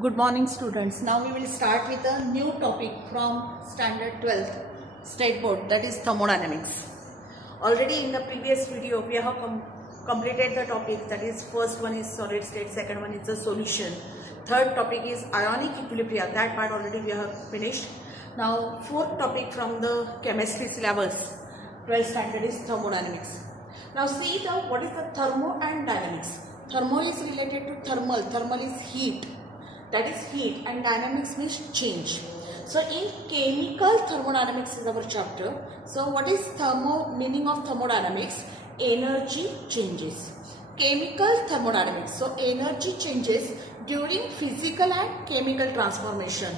Good morning students. Now we will start with a new topic from standard 12th state board, that is thermodynamics. Already in the previous video we have completed the topic, that is first one is solid state, second one is the solution, third topic is ionic equilibria, that part already we have finished. Now fourth topic from the chemistry syllabus 12th standard is thermodynamics. Now see what is the thermo and dynamics. Thermo is related to thermal is heat, that is heat, and dynamics means change. So in chemical thermodynamics is our chapter. So what is meaning of thermodynamics? Energy changes. Chemical thermodynamics, so energy changes during physical and chemical transformation.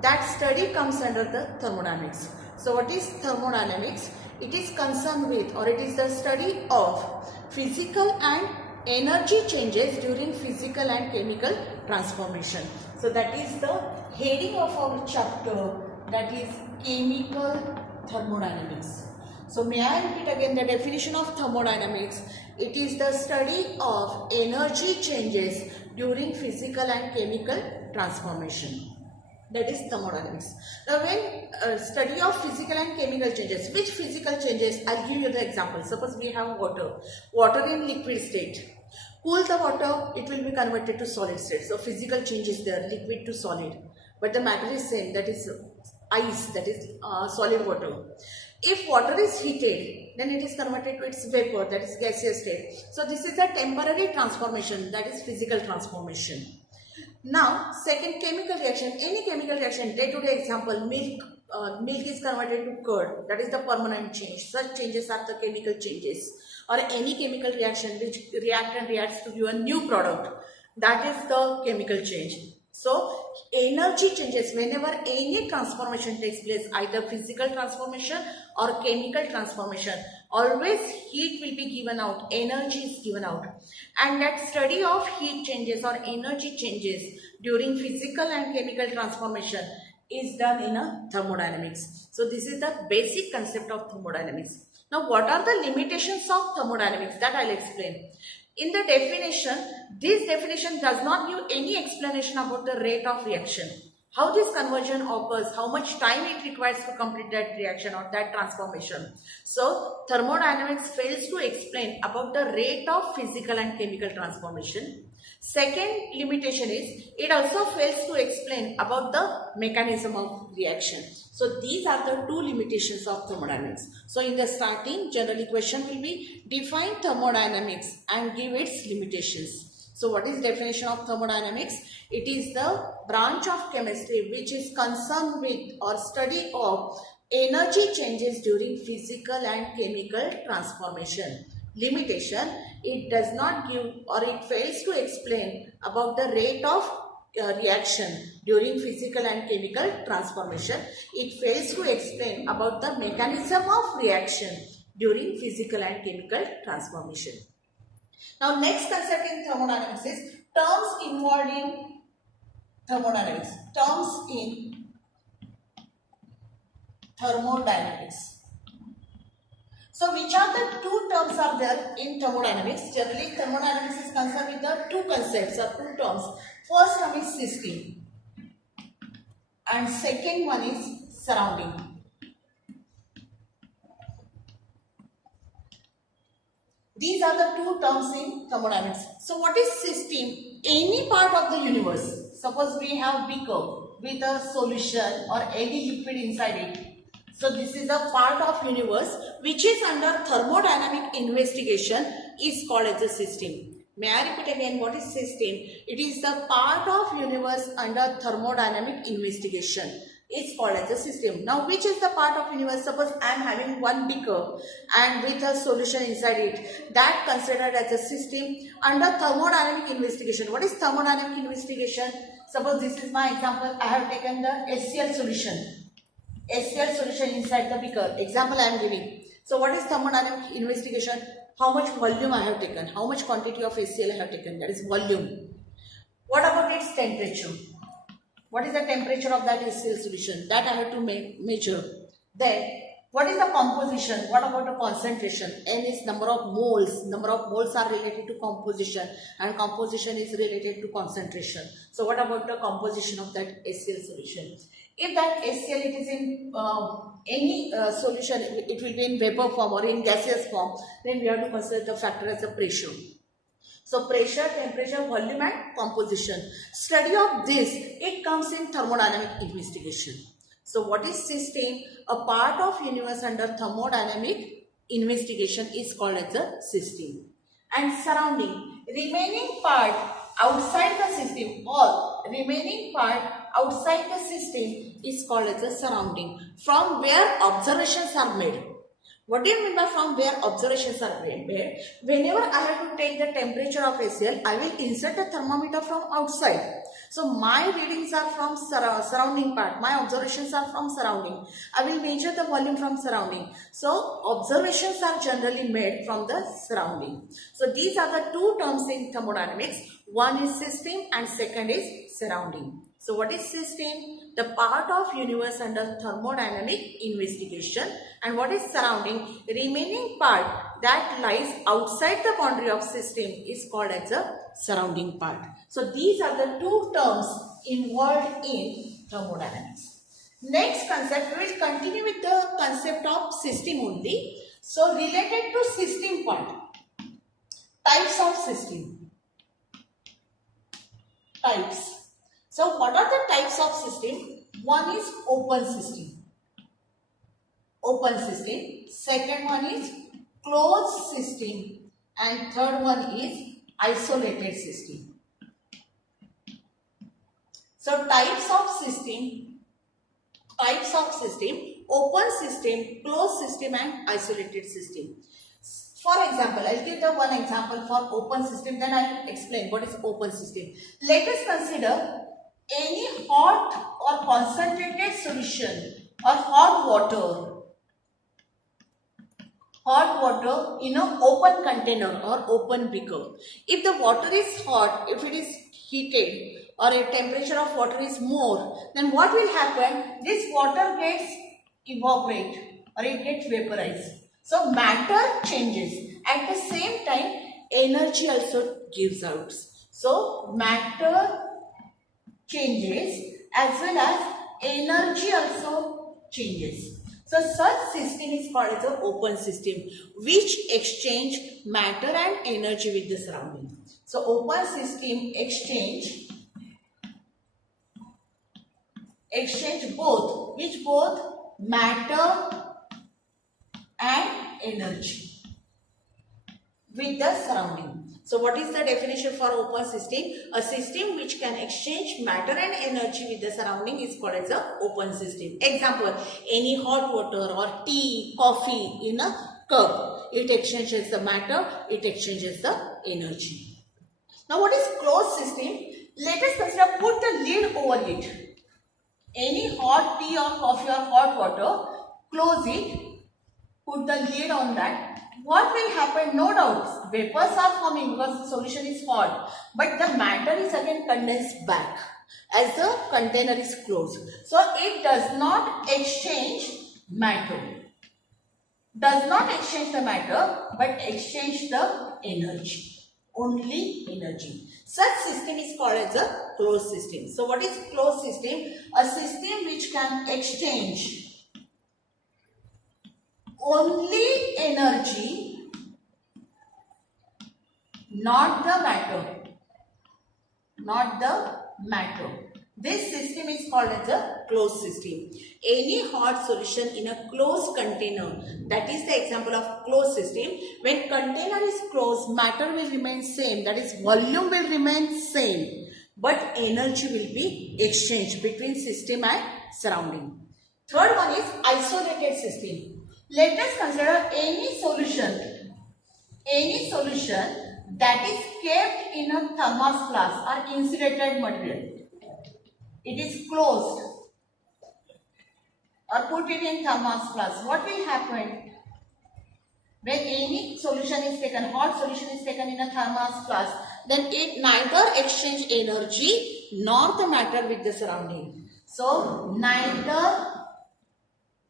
That study comes under the thermodynamics. So what is thermodynamics? It is concerned with, or it is the study of physical and energy changes during physical and chemical transformation. So that is the heading of our chapter, that is chemical thermodynamics. So may I repeat again the definition of thermodynamics? It is the study of energy changes during physical and chemical transformation. That is thermodynamics. Now when study of physical and chemical changes, which physical changes? I'll give you the example. Suppose we have water in liquid state. Cool the water, it will be converted to solid state. So physical change is there, liquid to solid. But the matter is same, that is ice, that is solid water. If water is heated, then it is converted to its vapor, that is gaseous state. So this is a temporary transformation, that is physical transformation. Now second, chemical reaction. Any chemical reaction, day-to-day example, milk is converted to curd, that is the permanent change. Such changes are the chemical changes. Or any chemical reaction which reacts to give a new product, that is the chemical change. So energy changes whenever any transformation takes place, either physical transformation or chemical transformation, always heat will be given out, energy is given out. And that study of heat changes or energy changes during physical and chemical transformation is done in a thermodynamics. So this is the basic concept of thermodynamics. Now what are the limitations of thermodynamics? That I'll explain. In the definition, this definition does not give any explanation about the rate of reaction. How this conversion occurs, how much time it requires to complete that reaction or that transformation. So thermodynamics fails to explain about the rate of physical and chemical transformation. Second limitation is, it also fails to explain about the mechanism of reaction. So these are the two limitations of thermodynamics. So in the starting, generally question will be define thermodynamics and give its limitations. So what is definition of thermodynamics? It is the branch of chemistry which is concerned with or study of energy changes during physical and chemical transformation. Limitation, it does not give or it fails to explain about the rate of reaction during physical and chemical transformation. It fails to explain about the mechanism of reaction during physical and chemical transformation. Now next concept in thermodynamics is terms involved in thermodynamics. Terms in thermodynamics. So which are the two terms are there in thermodynamics? Generally thermodynamics is concerned with the two concepts or two terms. First one is system and second one is surrounding. These are the two terms in thermodynamics. So what is system? Any part of the universe. Suppose we have beaker with a solution or any liquid inside it. So this is a part of universe which is under thermodynamic investigation is called as a system. May I repeat again, what is system? It is the part of universe under thermodynamic investigation. It's called as a system. Now which is the part of universe? Suppose I am having one beaker and with a solution inside it, that considered as a system under thermodynamic investigation. What is thermodynamic investigation? Suppose this is my example. I have taken the HCl solution. HCl solution inside the beaker. Example I am giving. So what is thermodynamic investigation? How much volume I have taken, how much quantity of HCl I have taken, that is volume. What about its temperature? What is the temperature of that HCl solution? That I have to measure. Then What is the composition? What about the concentration? N is number of moles. Number of moles are related to composition, and composition is related to concentration. So what about the composition of that HCl solution? If that HCl it is in any solution, it will be in vapor form or in gaseous form, then we have to consider the factor as a pressure. So pressure, temperature, volume and composition. Study of this, it comes in thermodynamic investigation. So what is system? A part of universe under thermodynamic investigation is called as a system. And surrounding, remaining part outside the system or remaining part outside the system is called as a surrounding, from where observations are made. What do you mean by from where observations are made? Whenever I have to take the temperature of HCl, I will insert the thermometer from outside. So my readings are from surrounding part. My observations are from surrounding. I will measure the volume from surrounding. So observations are generally made from the surrounding. So these are the two terms in thermodynamics. One is system and second is surrounding. So what is system? The part of universe under thermodynamic investigation. And what is surrounding? Remaining part that lies outside the boundary of system is called as a surrounding part. So these are the two terms involved in thermodynamics. Next concept, we will continue with the concept of system only. So related to system part, types of system. Types. So what are the types of system? One is open system. Open system. Second one is closed system. And third one is isolated system. So types of system, open system, closed system and isolated system. For example, I'll give the one example for open system, then I'll explain what is open system. Let us consider any hot or concentrated solution or hot water in an open container or open beaker. If the water is hot, if it is heated or a temperature of water is more, then what will happen? This water gets evaporated or it gets vaporized. So matter changes. At the same time, energy also gives out. So matter changes as well as energy also changes. So such system is called as an open system, which exchange matter and energy with the surrounding. So open system exchange both, which both matter and energy with the surrounding. So what is the definition for open system? A system which can exchange matter and energy with the surrounding is called as an open system. Example, any hot water or tea, coffee in a cup. It exchanges the matter, it exchanges the energy. Now what is closed system? Let us consider, put the lid over it. Any hot tea or coffee or hot water, close it, put the lid on that. What will happen? No doubt, vapors are forming because the solution is hot, but the matter is again condensed back as the container is closed. So it does not exchange matter. Does not exchange the matter, but exchange the energy. Only energy. Such system is called as a closed system. So what is closed system? A system which can exchange only energy, not the matter. This system is called as a closed system. Any hot solution in a closed container, that is the example of closed system. When container is closed, matter will remain same, that is volume will remain same, but energy will be exchanged between system and surrounding. Third one is isolated system. Let us consider any solution that is kept in a thermos flask or insulated material. It is closed or put it in thermos flask. What will happen? When any solution is taken, hot solution is taken in a thermos flask, then it neither exchange energy nor the matter with the surrounding. So neither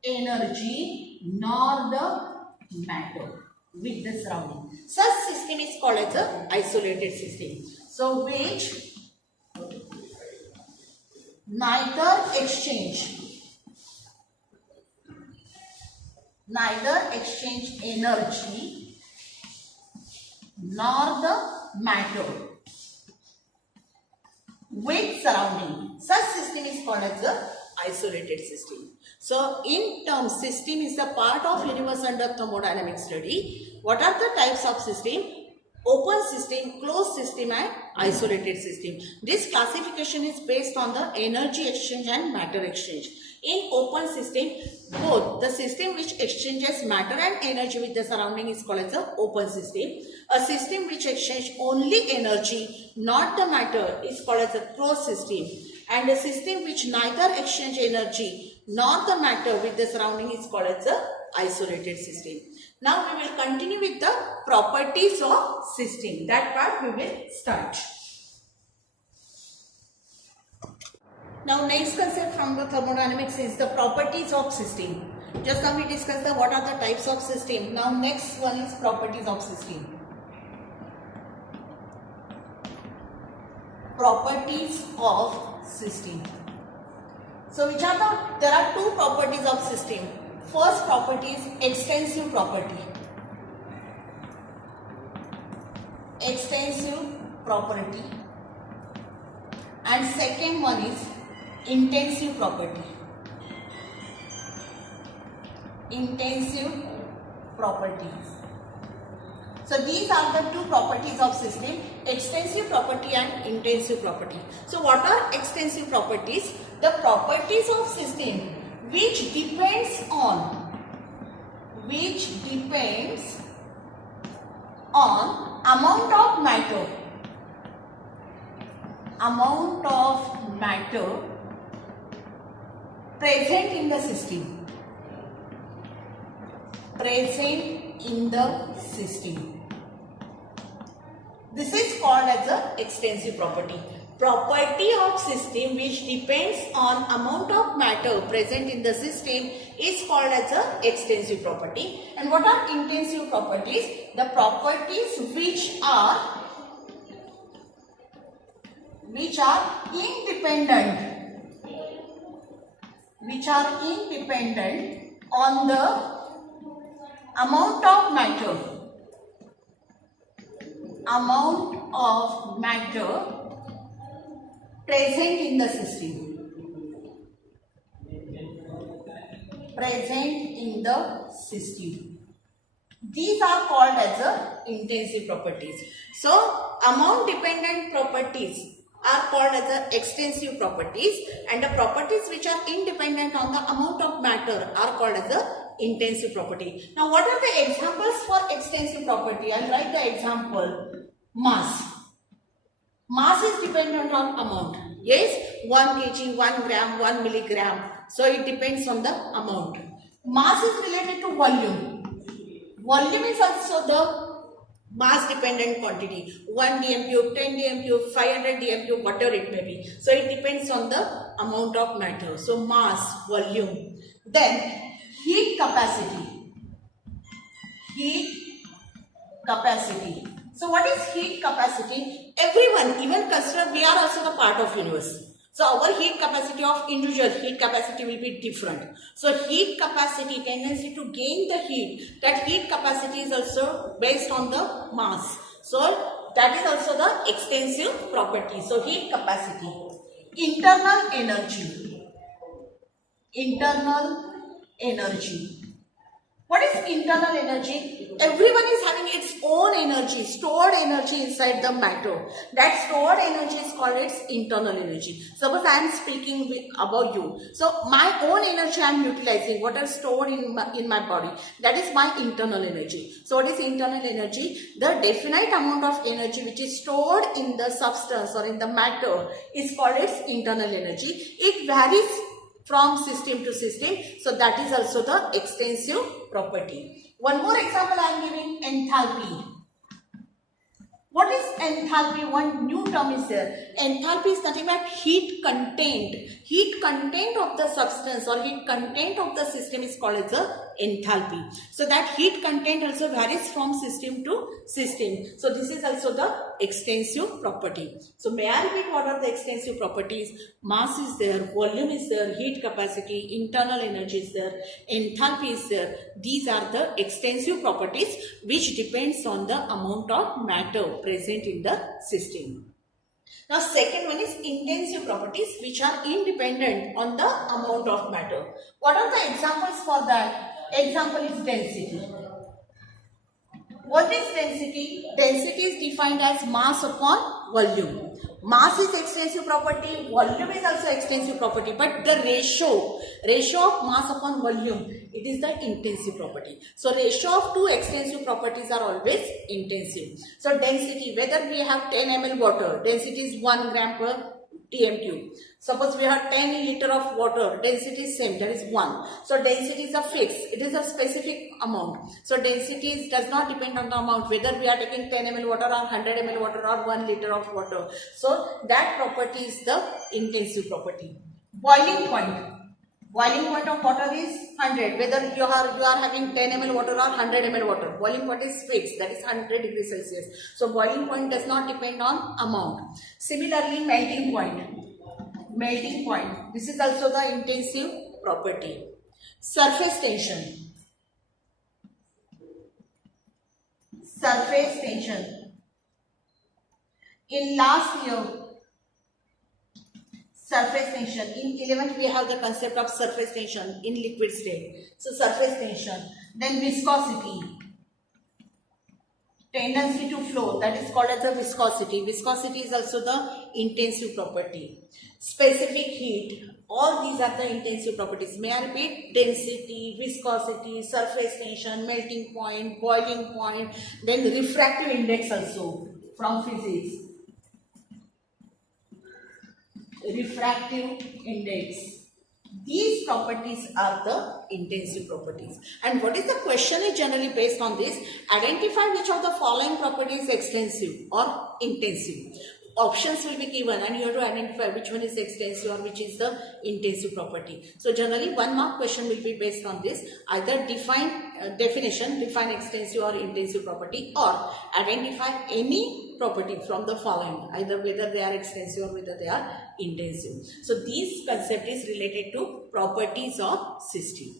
energy nor the matter with the surrounding. Such system is called as a isolated system. So which neither exchange energy nor the matter with surrounding. Such system is called as a isolated system. So in terms, system is the part of universe under thermodynamic study. What are the types of system? Open system, closed system and isolated system. This classification is based on the energy exchange and matter exchange. In open system, both the system which exchanges matter and energy with the surrounding is called as an open system. A system which exchanges only energy, not the matter, is called as a closed system. And a system which neither exchange energy nor the matter with the surrounding is called as a isolated system. Now we will continue with the properties of system. That part we will start. Now next concept from the thermodynamics is the properties of system. Just now we discussed the what are the types of system. Now next one is properties of system. Properties of system. So which are there are two properties of system. First property is extensive property. Extensive property. And second one is intensive property. Intensive properties. So these are the two properties of system, extensive property and intensive property. So what are extensive properties? The properties of system which depends on amount of matter present in the system. This is called as a extensive property. Property of system which depends on amount of matter present in the system is called as a extensive property. And what are intensive properties? The properties which are independent on the amount of matter present in the system. These are called as intensive properties. So amount dependent properties are called as extensive properties, and the properties which are independent on the amount of matter are called as intensive property. Now what are the examples for extensive property? I'll write the example. Mass. Mass is dependent on amount. Yes, 1 kg, 1 gram, 1 milligram. So it depends on the amount. Mass is related to volume. Volume is also the mass dependent quantity. 1 dm³, 10 dm³, 500 dm³, whatever it may be. So it depends on the amount of matter. So mass, volume. Then heat capacity. So what is heat capacity? Everyone, even consider we are also the part of universe. So our heat capacity of individual heat capacity will be different. So heat capacity, tendency to gain the heat, that heat capacity is also based on the mass. So that is also the extensive property. So heat capacity. Internal energy. What is internal energy? Everyone is having its own energy, stored energy inside the matter. That stored energy is called its internal energy. Suppose I am speaking about you. So my own energy I am utilizing, what is stored in my body. That is my internal energy. So what is internal energy? The definite amount of energy which is stored in the substance or in the matter is called its internal energy. It varies from system to system. So that is also the extensive property. One more example I am giving, enthalpy. What is enthalpy? One new term is there. Enthalpy is nothing but heat content. Heat content of the substance or heat content of the system is called as the enthalpy. So that heat content also varies from system to system. So this is also the extensive property. So may I repeat what are the extensive properties? Mass is there, volume is there, heat capacity, internal energy is there, enthalpy is there. These are the extensive properties which depends on the amount of matter present in the system. Now second one is intensive properties which are independent on the amount of matter. What are the examples for that? Example is density. What is density? Density is defined as mass upon volume. Mass is extensive property, volume is also extensive property, but the ratio of mass upon volume, it is the intensive property. So ratio of two extensive properties are always intensive. So density, whether we have 10 ml water, density is 1 gram per TM cube. Suppose we have 10 liter of water, density is same, that is 1. So density is a fixed, it is a specific amount. So density does not depend on the amount, whether we are taking 10 ml water or 100 ml water or 1 liter of water. So that property is the intensive property. Boiling point. Boiling point of water is 100, whether you are having 10 ml water or 100 ml water. Boiling point is fixed, that is 100 degrees Celsius. So boiling point does not depend on amount. Similarly, melting point. Melting point. This is also the intensive property. Surface tension. Surface tension. In last year, surface tension. In 11th, we have the concept of surface tension in liquid state. So surface tension. Then viscosity. Tendency to flow, that is called as the viscosity. Viscosity is also the intensive property. Specific heat. All these are the intensive properties. May I repeat? Density, viscosity, surface tension, melting point, boiling point. Then refractive index also from physics. Refractive index. These properties are the intensive properties. And what is the question is generally based on this? Identify which of the following properties is extensive or intensive. Options will be given and you have to identify which one is extensive or which is the intensive property. So generally 1 mark question will be based on this. Either define extensive or intensive property, or identify any property from the following, either whether they are extensive or whether they are intensive. So this concept is related to properties of system.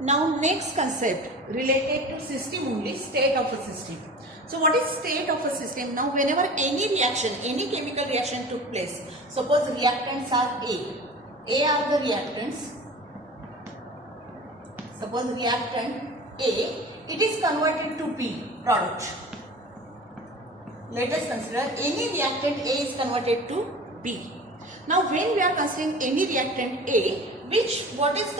Now next concept related to system only, state of a system. So what is state of a system? Now whenever any reaction, any chemical reaction took place, suppose reactants are A are the reactants. Suppose reactant A, it is converted to B, product. Let us consider any reactant A is converted to B. Now when we are considering any reactant A, which properties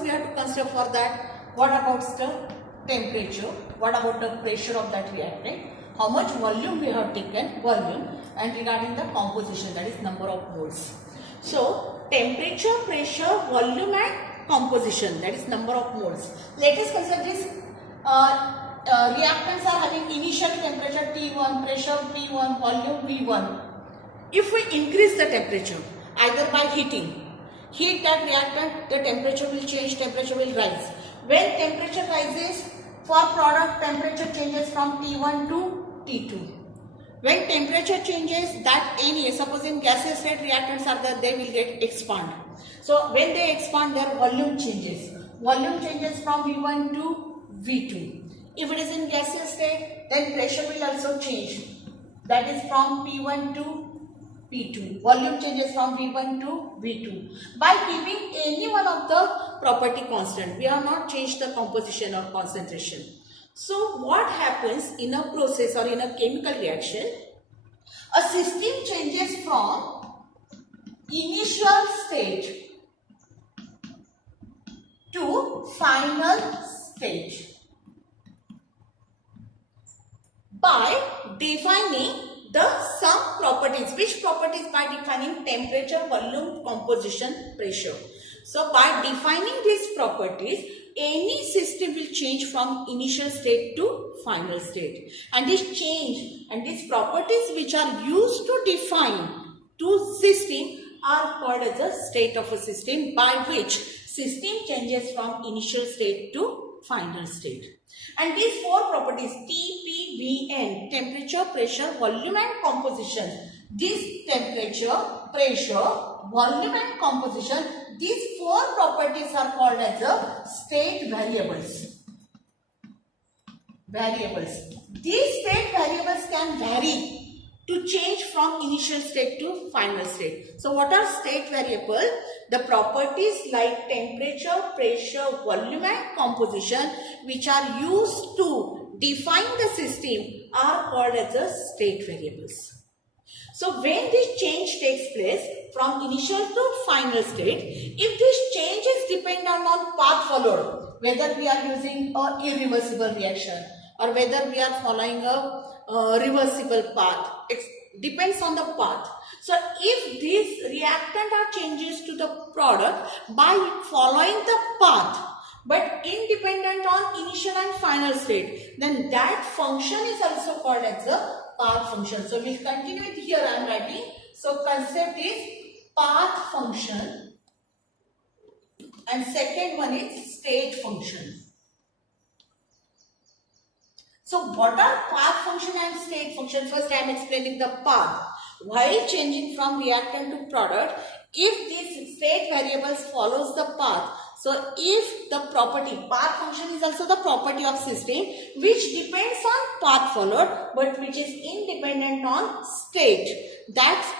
we have to consider for that? What about the temperature? What about the pressure of that reactant? How much volume we have taken? Volume. And regarding the composition, that is number of moles. So temperature, pressure, volume and composition, that is number of moles. Let us consider this. Reactants are having initial temperature T1, pressure P1, volume V1. If we increase the temperature, either by heat that reactant, the temperature will change, temperature will rise. When temperature rises, for product temperature changes from T1 to T2. When temperature changes, that any, suppose in gaseous state reactants are there, they will get expand. So when they expand, their volume changes. Volume changes from V1 to V2. If it is in gaseous state, then pressure will also change. That is from P1 to P2. Volume changes from V1 to V2. By keeping any one of the property constant, we have not changed the composition or concentration. So what happens in a process or in a chemical reaction? A system changes from initial state to final stage by defining the some properties. Which properties? By defining temperature, volume, composition, pressure. So by defining these properties, any system will change from initial state to final state. And this change and these properties which are used to define two system are called as a state of a system, by which system changes from initial state to final state. And these four properties TPVN, temperature, pressure, volume and composition. This temperature, pressure, volume and composition, these four properties are called as the state variables. These state variables can vary to change from initial state to final state. So what are state variables? The properties like temperature, pressure, volume and composition which are used to define the system are called as the state variables. So when this change takes place from initial to final state, if this change is dependent on path followed, whether we are using an irreversible reaction or whether we are following a reversible path, it depends on the path. So if these reactant are changes to the product by following the path but independent on initial and final state, then that function is also called as the path function. So we'll continue it here. I am writing. So concept is path function and second one is state function. So what are path function and state function? First I am explaining the path. While changing from reactant to product, if these state variables follows the path, so if the property, path function is also the property of system which depends on path followed but which is independent on state, that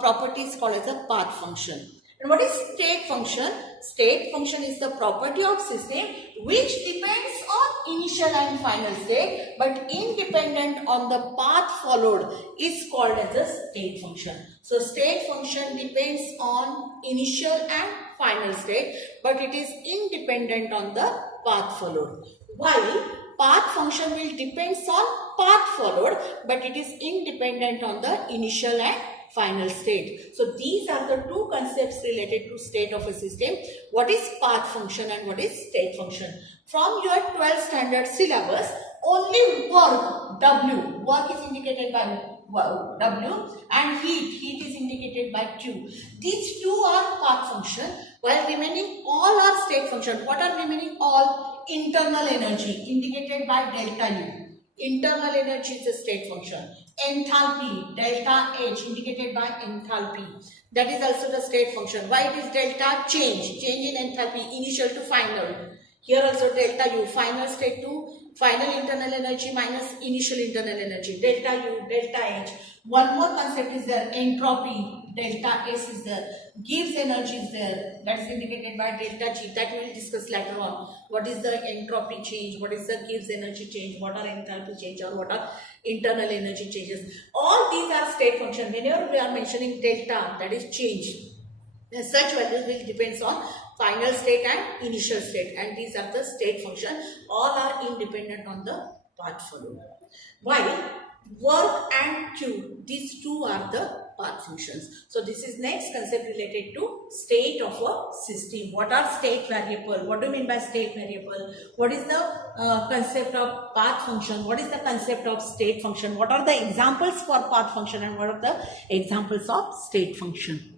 property is called as a path function. And what is state function? State function is the property of system which depends on initial and final state but independent on the path followed is called as a state function. So state function depends on initial and final state but it is independent on the path followed. While path function will depends on path followed but it is independent on the initial and final state. So these are the two concepts related to state of a system. What is path function and what is state function? From your 12th standard syllabus, only work, W, work is indicated by W and heat is indicated by Q. These two are path function while remaining all are state function. What are remaining? All internal energy indicated by delta U. Internal energy is a state function. Enthalpy, delta H indicated by enthalpy. That is also the state function. Why it is delta? Change in enthalpy, initial to final. Here also delta U, final state to final internal energy minus initial internal energy. Delta U, delta H. One more concept is there, entropy, delta S is there. Gives energy is there, that is indicated by delta G, that we will discuss later on. What is the entropy change, what is the gives energy change, what are enthalpy change or what are internal energy changes. All these are state function. Whenever we are mentioning delta, that is change, then such values will depends on final state and initial state and these are the state function. All are independent on the path followed. While work and Q, these two are the path functions. So this is next concept related to state of a system. What are state variable? What do you mean by state variable? What is the concept of path function? What is the concept of state function? What are the examples for path function and what are the examples of state function?